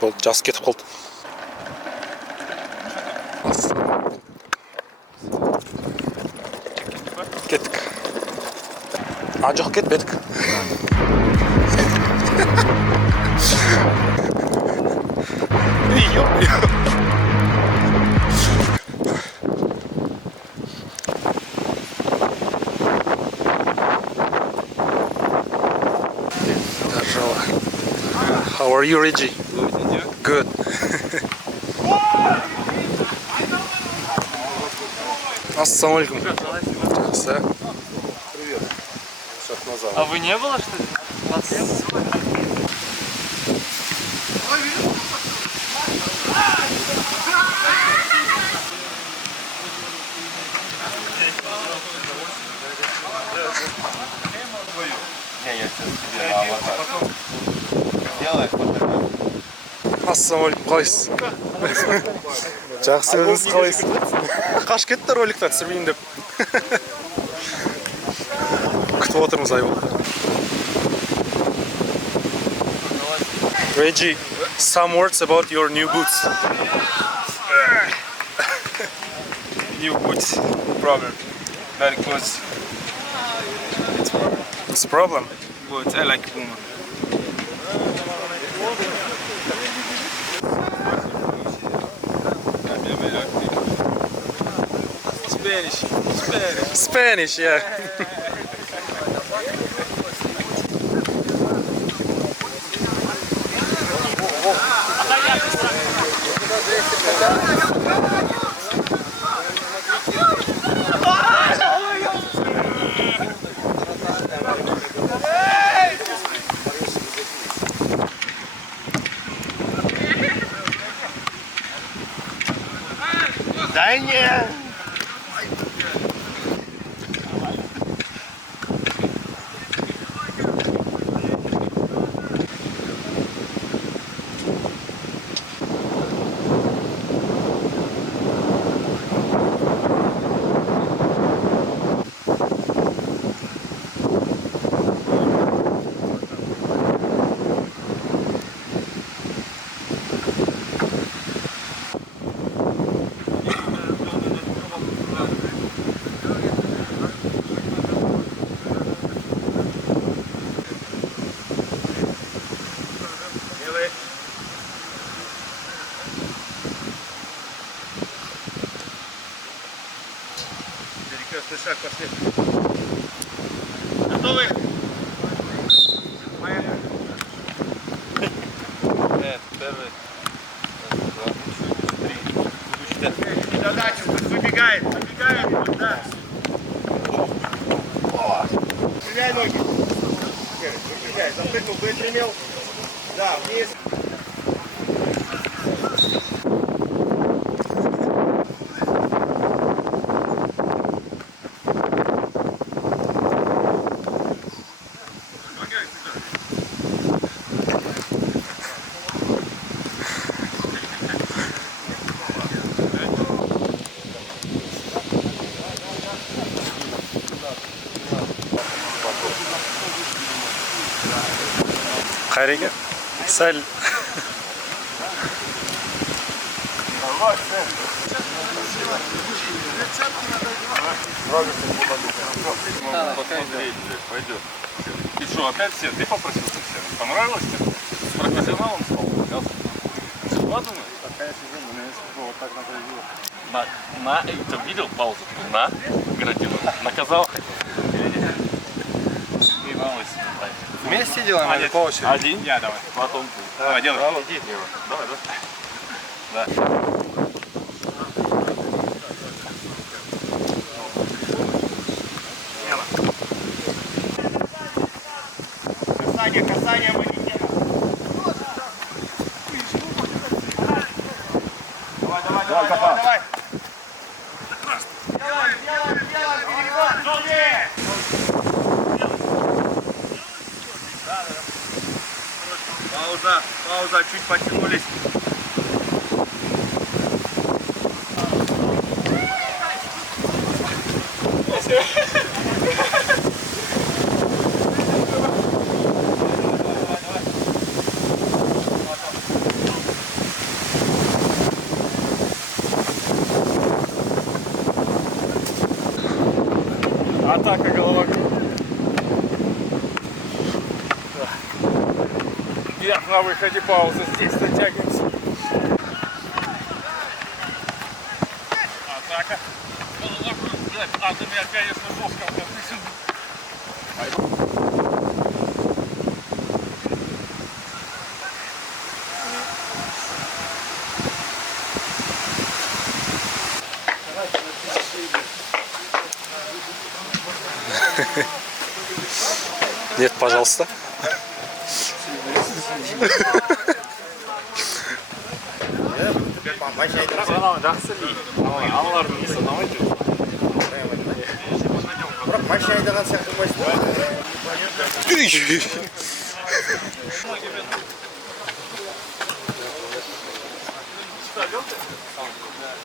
болды, жас кетіп қалды. Кеттік. Жоқ, кетпедік. How are you, Reggie? Good. Ассалямалейкум. Привет. Шаг назад. А вы не было, что ли? Не, я сейчас тебе на аватар. Сделай фото. Ассалямалейкум, қалайсыз? Жақсы, өзіңіз қалайсыз? Қашып кетті роликтен түсірмейін деп. Күтіп отырмыз ай болды. Reggie, some words about your new boots. New boots. Problem. Very close. It's a problem. But I like Puma. Spanish, yeah. Да нет! Шаг пошли. Готовы? Поехали. Первый. Раз, два, три. Задача, выбегает, да. Стреляй ноги. Выбегай, запрыгнул, выпрямил. Да, вниз. Қайреке, сәл. Пойдет. И что, опять все? Ты попросил всем? Понравилось тебе? С профессионалом стал? Ладно? Пока я сижу, у меня есть вот так наградил. Ты видел паузу? Наградил. Наказал. И малость. Вместе делаем или по очереди? Один? Я давай. Потом ты. Давай, делай. Иди. Давай, да. Касание манекена. Давай. Делаем, переход. Пауза, чуть потянулись. атака, голова. Вверх на выходе пауза. Здесь затягиваемся. Атака. Голова. А ты меня, конечно, жестко подписал. Нет, пожалуйста. Машина айдаған сияқты болмайсың ба?